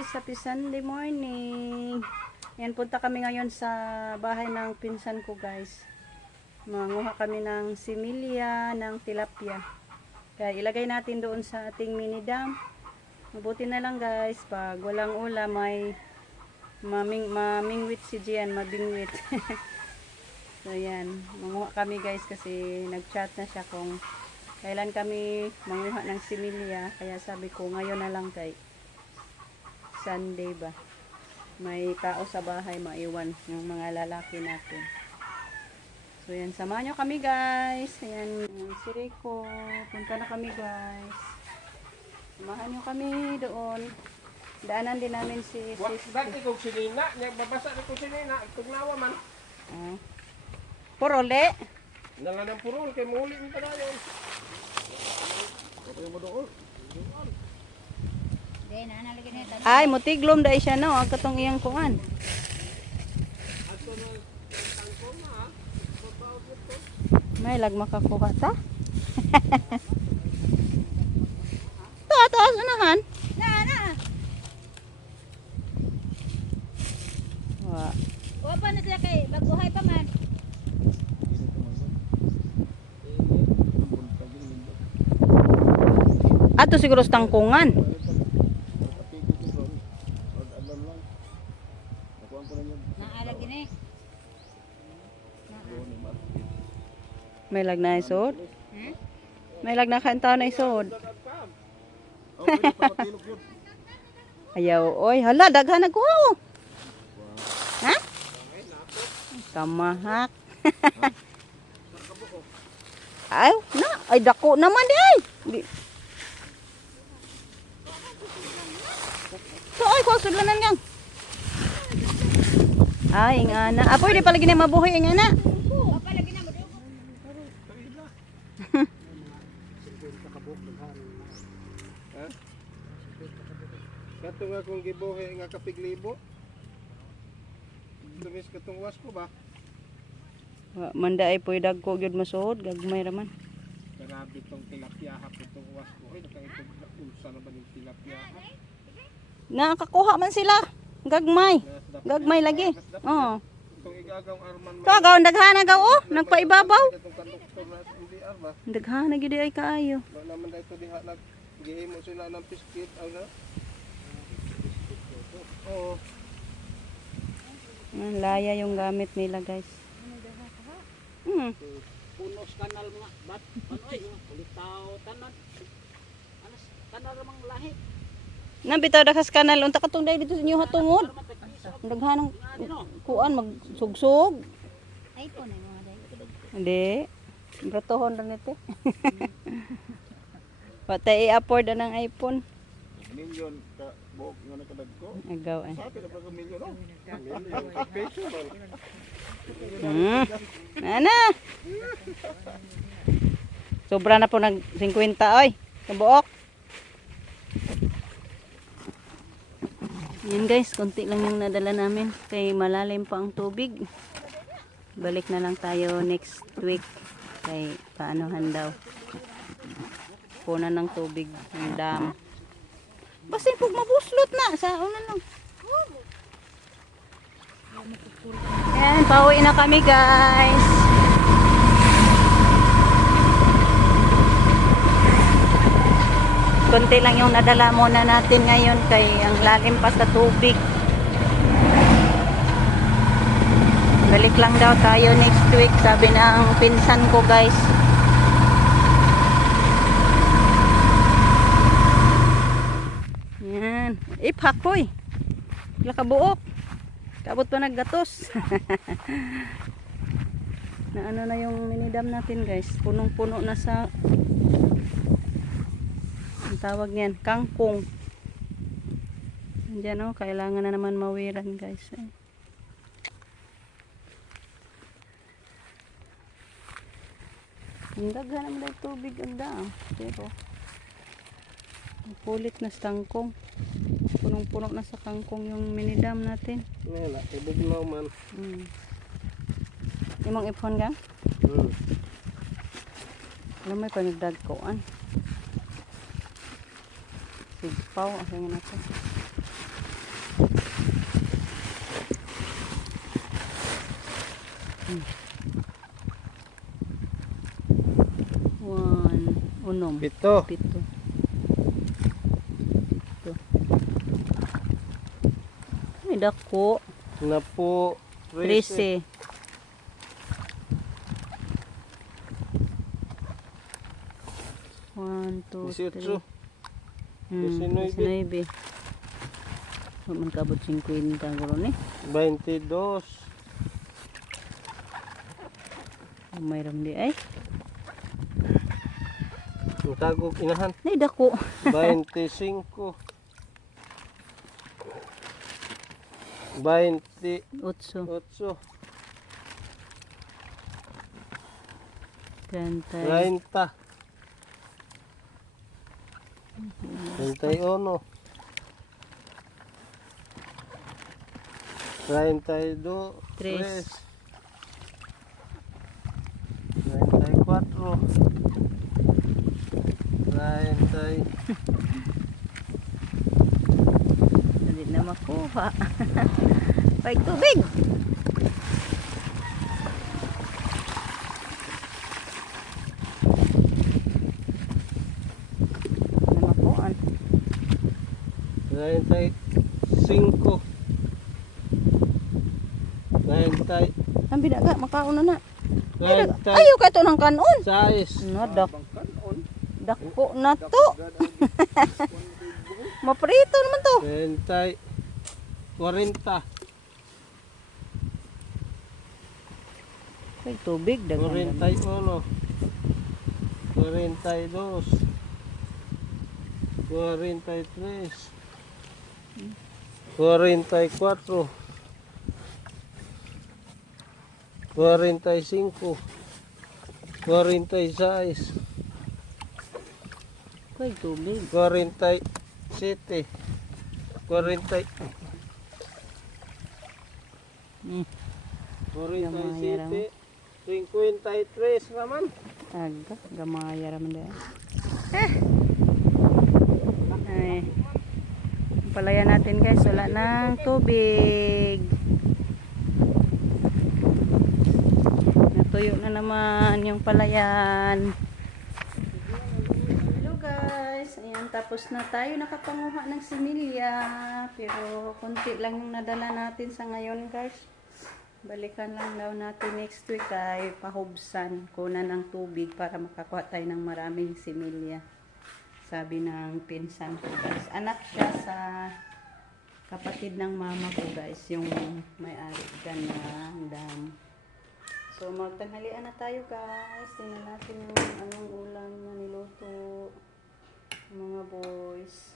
guys, happy Sunday morning. Yan, punta kami ngayon sa bahay ng pinsan ko guys. Manguha kami ng similya, ng tilapia. Kaya ilagay natin doon sa ating mini dam. Mabuti na lang guys, pag walang ulam may mamingwit si Gian, mabingwit. So yan, manguha kami guys kasi nag-chat na siya kung kailan kami manguha ng similya. Kaya sabi ko ngayon na lang kay Sunday ba, may tao sa bahay, maiwan yung mga lalaki natin. So yan, samahan nyo kami guys. Ayan, si Rico, punta na kami guys. Samahan nyo kami doon. Daanan din namin si Dati kong sinina, babasa na kong sinina, tugnawa man. Purole. Nala ng purol, kay muli mo pa na yun. Ito yung mo doon. Ay, mutiglom dahil siya no, ang katong iyang kuan. May lag makakuha ta. Taas unahan. Na. Wa. O pa na sila kay baguhay pa man. Ato siguro sa tangkungan. Naalag gini. May lag na isod. May lag na kantaw na isod. Ayaw, oy, hala, daghan na ko. Ha? Kamahak. Ay, na, ay dako naman di ay. So, ay, kusudlanan ngang. Ay, ingana. Apoy, di palagi na mabuhay, ingana. O pa lagi na mo. Kato nga kong gibuhi nga kapiglibo. Tumis katong was ko ba? Manda ay po'y dagko gyud masuod, gagmay raman. Grabe tong tilapia hapon tong was ko. Ay, nakaitog na ulsa na ba ng tilapia? Nakakuha man sila. Gagmay. Gagmay lagi. Oo. Itong igagawang arman man. Kagaw daghana gaw oh, nagpaibabaw. Itong kanduktor na hindi arba. Daghana gyud ay kaayo. Wala naman dito diha nag gihimo sila ng piskit ano? Oo. Laya yung gamit nila guys. Punos kanal mga bat panoy ulitaw tanan anas kanal mang lahi Nabitaw dakas kanal unta katong dai dito sa inyo hatungod. Daghanang kuan magsugsug. iPhone ay mga day. Hindi. Bratohon ra nito. Patay i-afford na ng iPhone. Milyon ka buok nga nakadagko. Agaw ay. Sabi na pa ka milyon no? Milyon peso man. Ana. Sobra na po ng 50 oy. Kabuok. Yan guys, konti lang yung nadala namin. Kay malalim pa ang tubig. Balik na lang tayo next week. Kay paanohan daw. Punan ng tubig ng dam. Basin pag mabuslot na. Sa una lang. Ayan, pauwi na kami guys. Konti lang yung nadala muna natin ngayon kay ang lalim pa sa tubig. Balik lang daw tayo next week, sabi ng pinsan ko guys. Yan, iphakoy. Wala ka buok. Kabot pa naggatos. Na ano na yung minidam natin guys. Punong-puno na sa ang tawag niyan, kangkong. Diyan oh, kailangan na naman mawiran guys. Ang daghan naman ng tubig ang dam. Pero pulit na sa kangkong. Punong-puno na sa kangkong yung minidam natin. Wala, ibugnaw man. Imong ipon ka? Alam mo yung panagdagkoan. Sigpaw, ang nga natin. Unom. Pito. Pito. Ay, dako. Na po. 13. One, two, 18. three. 19. 19. So, man kabot 50 guro ni. 22. Mayroon di ay. Ang tagog inahan. Nay dako. 25. 28. Utso. 30. 30. 31. 32. Tres. 34. 30. Hindi na makuha. Pag tubig. Na makuhaan. 35. 90. Ang binaga, makauna na. 90. Ayaw ka ito ng kanon. Size. No, dako na to. Maprito naman to. 40. Pag tubig. 41. 42. 43. 44. 45. 46. Pag tubig. 47. 40. Hmm. 47. 53 naman. Aga, gamaya raman dahil. Ay. Ang palaya natin guys, wala ng tubig. Natuyo na naman yung palayan. Hello guys, ayan, tapos na tayo nakapanguha ng similya. Pero konti lang yung nadala natin sa ngayon guys. Balikan lang daw natin next week ay pahubsan, kunan ng tubig para makakuha tayo ng maraming similya. Sabi ng pinsan ko guys. Anak siya sa kapatid ng mama ko guys, yung may-ari dyan na dam. So magtanghalian na tayo guys. Tingnan natin yung anong ulam na niluto mga boys.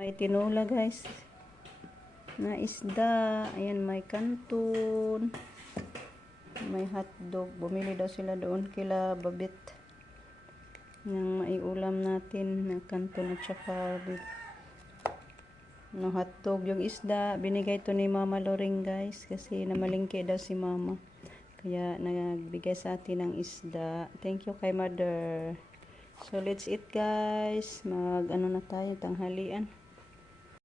May tinola guys na isda. Ayan, may kanton, may hotdog. Bumili daw sila doon kila Babit ng maiulam natin na kanton at saka no hotdog. Yung isda binigay to ni Mama Loring guys kasi namalingki daw si Mama, kaya nagbigay sa atin ng isda. Thank you kay Mother. So let's eat guys, mag ano na tayo, tanghalian.